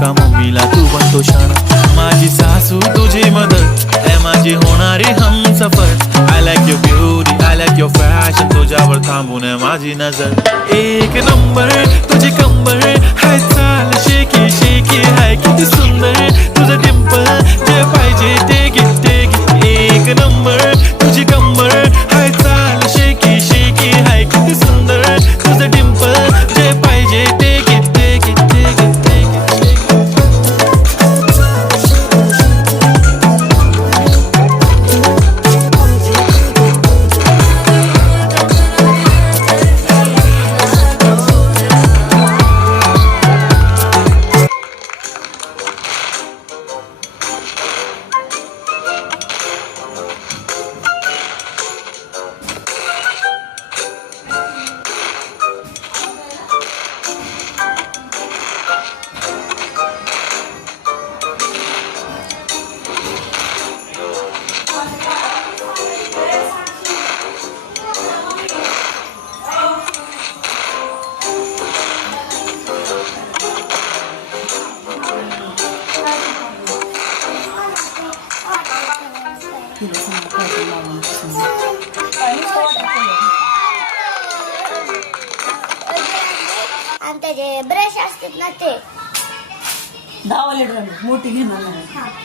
का मम्मीला तू बनतो शाणा. माझी सासू तुझी मदत ए माझी होणारी Humsafar. I like your beauty I like your fashion. तुझ्यावर थांबून माझी नजर एक नंबर. तुझी कंबर हाय चाल शेकी शेकी हाय किती सुंदर. तुझं डिंपल जे पाहिजे ते घे ते घे. एक नंबर तुझी कंबर हाय चाल शेकी शेकी हाय किती सुंदर. तुझं डिंपल जे पाहिजे ते घे ते घे ते घे ते घे. आणि त्याचे ब्रश असतात ना ते 10 वाले ड्रम मोठी घेणार नाही.